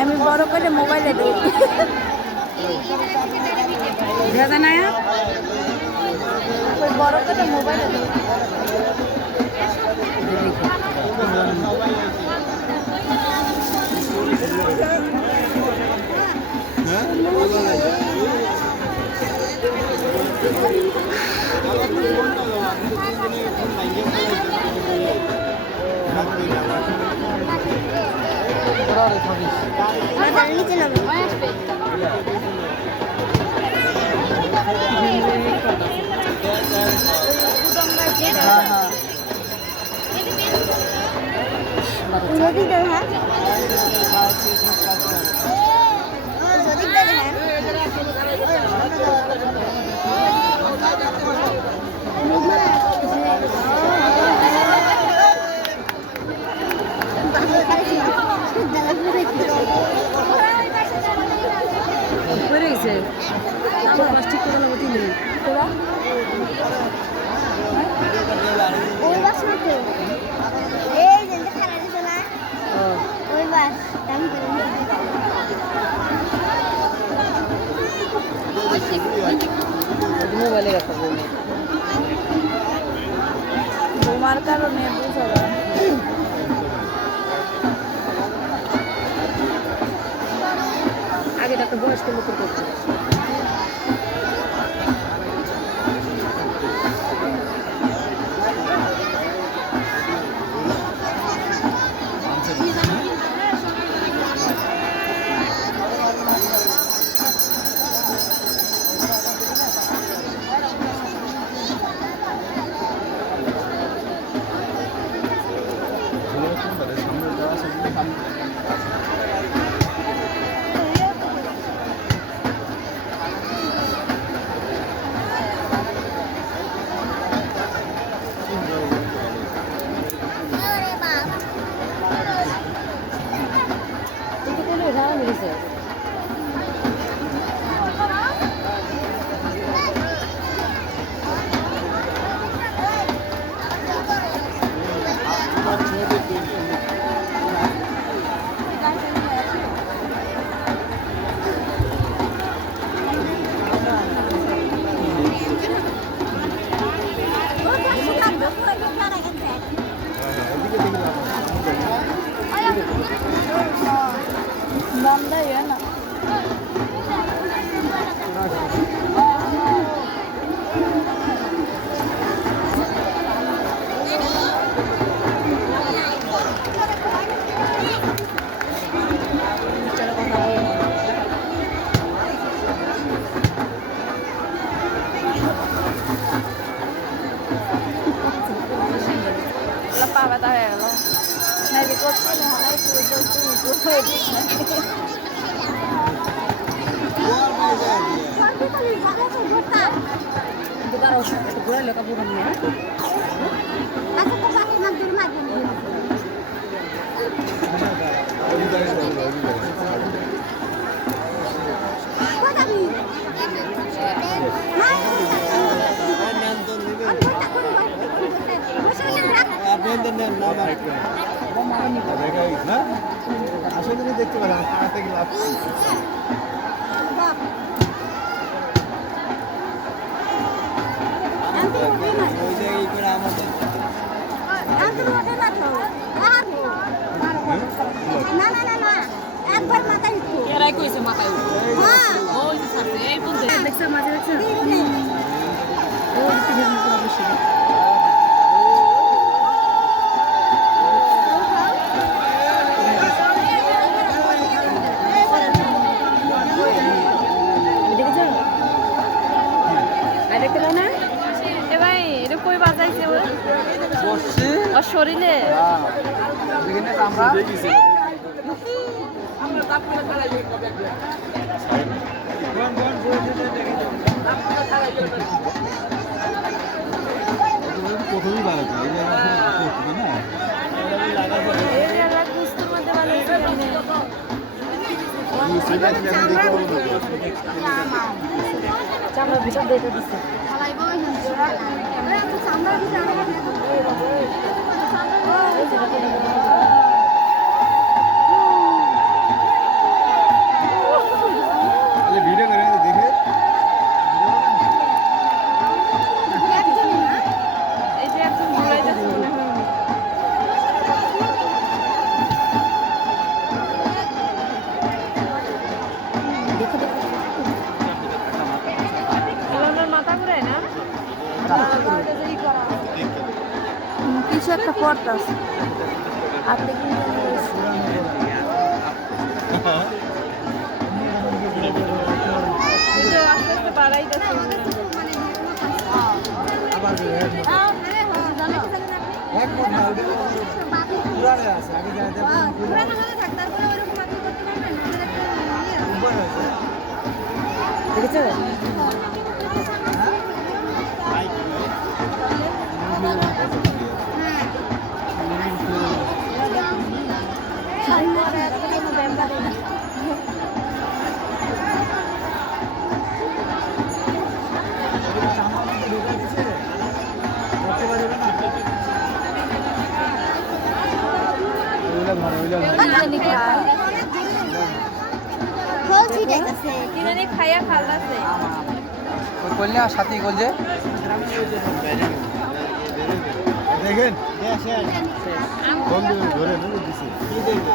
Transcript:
আমি বড় করে মোবাইলে দিই না বড় করে মোবাইলে দিই নিচে নামে ঠিক করে নেবো তিনি তোরা ওই বাস মতো এই যে খারাপ দিছে না ওই বাস দাম করে মোবাইলে রাখা বোমার কারণে বুঝা আগে একটা বয়স্ক লোকের করছে আসলে দেখতে পেলাম একবার মাথায় এরাই কইছে মাথায় ওই যে সাথে এই বলতে দেখছ মাঝে দেখছ ওই তিনের মতো অবশ্যই শরীরে চামড়ার ভিতর দেখে দিচ্ছে ভিডিও করে দেখে এই যে একজন ঘুরাইতেছে মনে হয় মাথা ঘুরায় না কিছু একটা পড়তে আছে আপনি আস্তে আস্তে বাড়াই দেখেছে খাইয়া খাল্লাছে করলে আর সাথী করছে দেখেন বন্ধু ধরে দিছে কি দেখবে